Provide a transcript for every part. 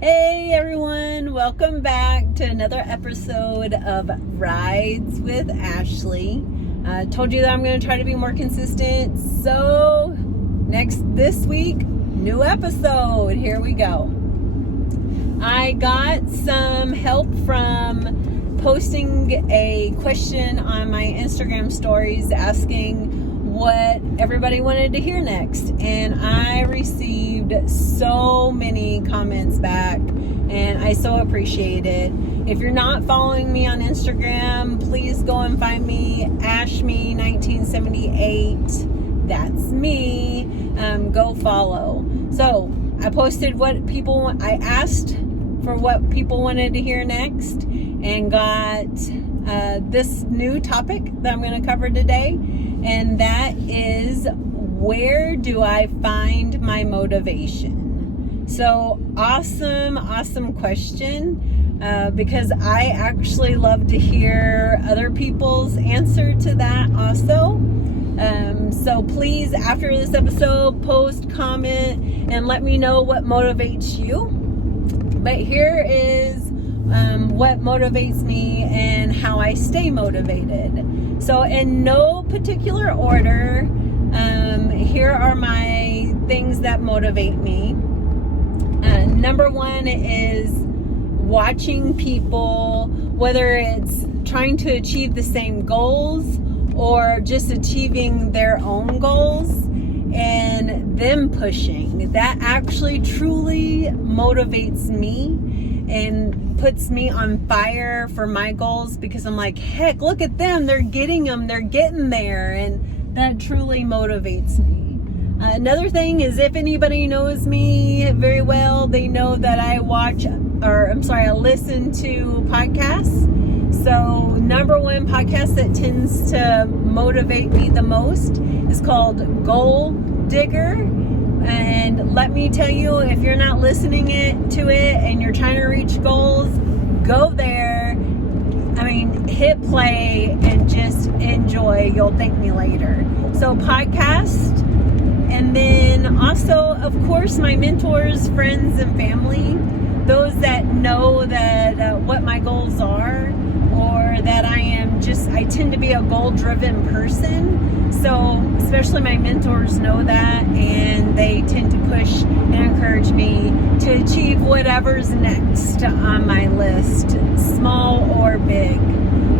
Hey everyone, welcome back to another episode of Rides with Ashley. I told you that I'm going to try to be more consistent. So this week, new episode. Here we go. I got some help from posting a question on my Instagram stories asking what everybody wanted to hear next, and I received so many comments back, and I so appreciate it. If you're not following me on Instagram, please go and find me, Ashme1978. That's me. Go follow. So I posted I asked for what people wanted to hear next, and got this new topic that I'm going to cover today. And that is, where do I find my motivation? So awesome question, because I actually love to hear other people's answer to that also. So please, after this episode, post, comment, and let me know what motivates you. But here is what motivates me and how I stay motivated. So in no particular order, here are my things that motivate me. Number one is watching people, whether it's trying to achieve the same goals or just achieving their own goals, and them pushing. That actually truly motivates me and puts me on fire for my goals, because I'm like, heck, look at them, they're getting there, and that truly motivates me. Another thing is, if anybody knows me very well, they know that I listen to podcasts. So number one podcast that tends to motivate me the most is called Goal Digger. And let me tell you, if you're not listening to it and you're trying to reach goals, go there. Hit play and just enjoy. You'll thank me later. So podcast. And then also, of course, my mentors, friends, and family. Those that know that what my goals are, or that I tend to be a goal-driven person. So especially my mentors know that, and they tend to push and encourage me to achieve whatever's next on my list, small or big.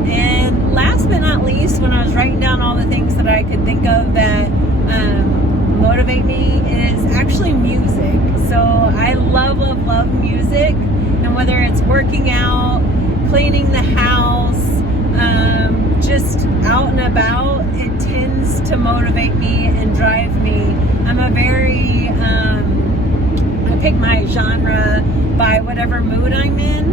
And last but not least, when I was writing down all the things that I could think of that motivate me, is actually music. So I love music, and whether it's working out, cleaning the house, just out and about, it tends to motivate me and drive me. I'm a very, I pick my genre by whatever mood I'm in,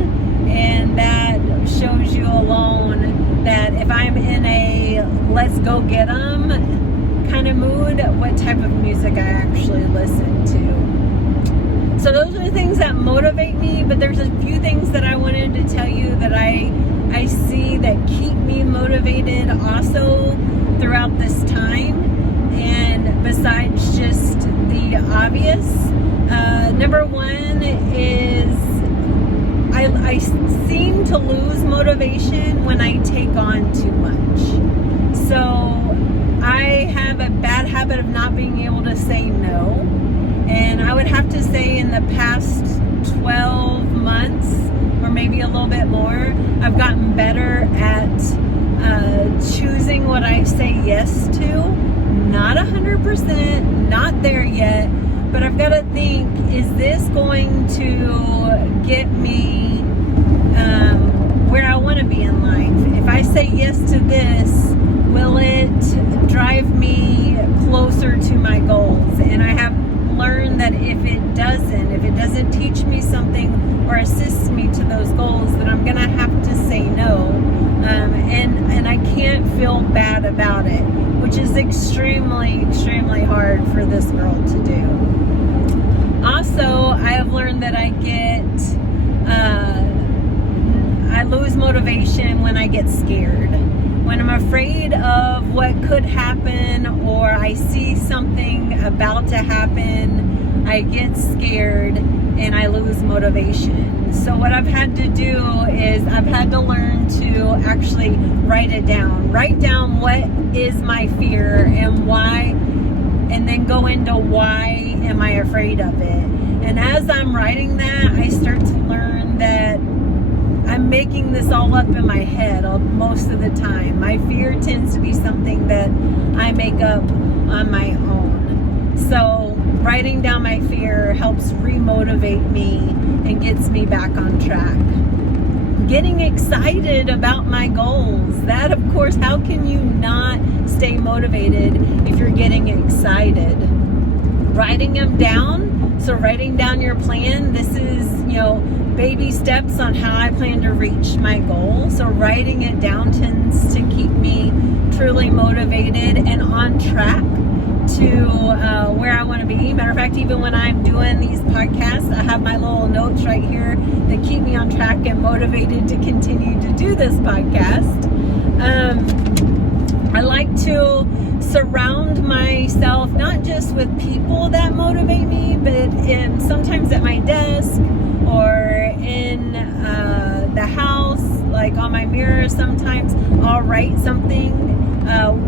and that shows you alone that if I'm in a let's go get 'em kind of mood, what type of music I actually listen to. So those are the things that motivate me, but there's a few things that I wanted to tell you that I see that keep me motivated also throughout this time. And besides just the obvious, number one is I seem to lose motivation when I take on too much. So I have a bad habit of not being able to say no. And I would have to say in the past 12 months, or maybe a little bit more, I've gotten better at choosing what I say yes to. Not 100%, not there yet, but I've got to think, is this going to get me where I want to be in life? If I say yes to this, will it drive me closer to my goals? And I have learned that if it doesn't teach me something or assist me to those goals, then I'm gonna have to say no, and I can't feel bad about it, which is extremely hard for this girl to do. Also, I have learned that I lose motivation when I get scared. When I'm afraid of what could happen, or I see something about to happen, I get scared, and I lose motivation. So what I've had to do is I've had to learn to actually write it down. Write down what is my fear and why, and then go into why am I afraid of it. And as I'm writing that, I start to learn that I'm making this all up in my head most of the time. My fear tends to be something that I make up on my own. So writing down my fear helps remotivate me and gets me back on track. Getting excited about my goals. That, of course, how can you not stay motivated if you're getting excited? Writing them down. So writing down your plan. This is, baby steps on how I plan to reach my goal. So writing it down tends to keep me truly motivated and on track to where I want to be. Matter of fact, even when I'm doing these podcasts, I have my little notes right here that keep me on track and motivated to continue to do this podcast. I like to surround myself not just with people that motivate me, but sometimes at my desk or in the house, like on my mirror. Sometimes I'll write something,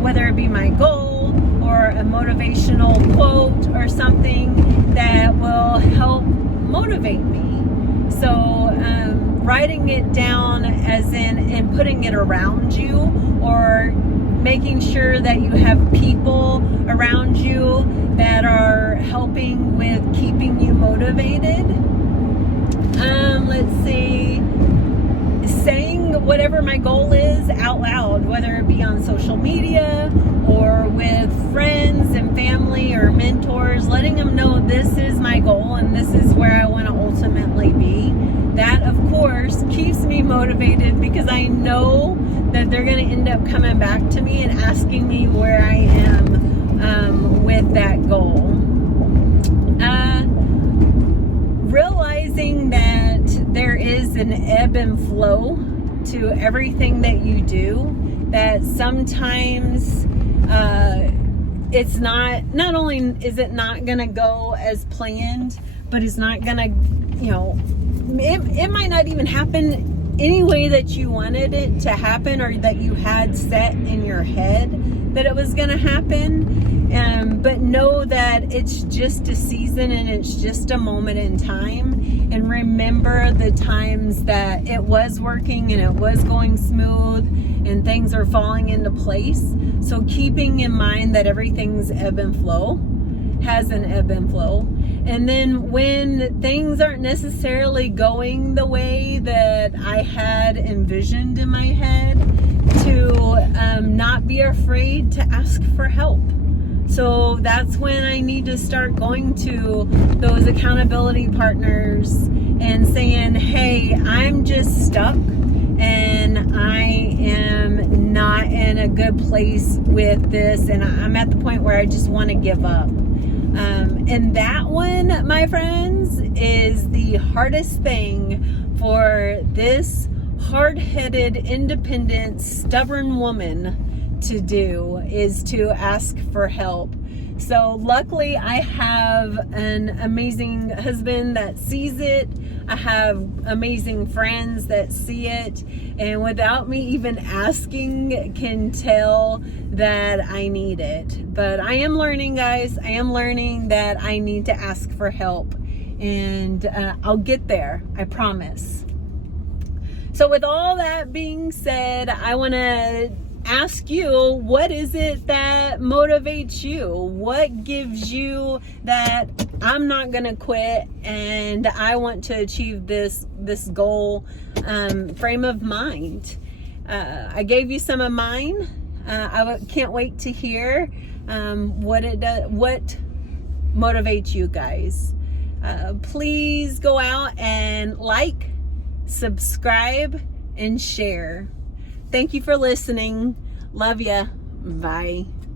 whether it be my goal or a motivational quote or something that will help motivate me. So writing it down as in putting it around you, or making sure that you have people around you that are helping with keeping you motivated. Let's see, saying whatever my goal is out loud, whether it be on social media or with friends and family or mentors, letting them know this is my goal and this is where I want to ultimately be. That, of course, keeps me motivated because I know that they're going to end up coming back to me and asking me where I am with that goal. Realizing that there is an ebb and flow to everything that you do, that sometimes it's not only is it not going to go as planned, but it's not going to, it might not even happen any way that you wanted it to happen or that you had set in your head that it was going to happen. But know that it's just a season and it's just a moment in time. And remember the times that it was working and it was going smooth and things are falling into place. So keeping in mind that everything's ebb and flow, has an ebb and flow. And then when things aren't necessarily going the way that I had envisioned in my head, to not be afraid to ask for help. So that's when I need to start going to those accountability partners and saying, hey, I'm just stuck and I am not in a good place with this, and I'm at the point where I just want to give up. And that one, my friends, is the hardest thing for this hard-headed, independent, stubborn woman to do, is to ask for help. So luckily I have an amazing husband that sees it. I have amazing friends that see it, and without me even asking can tell that I need it. But I am learning, guys. I am learning that I need to ask for help, and I'll get there, I promise. So with all that being said, I want to ask you, what is it that motivates you? What gives you that I'm not going to quit and I want to achieve this goal frame of mind? I gave you some of mine. I can't wait to hear what motivates you guys. Please go out and like, subscribe, and share. Thank you for listening. Love ya. Bye.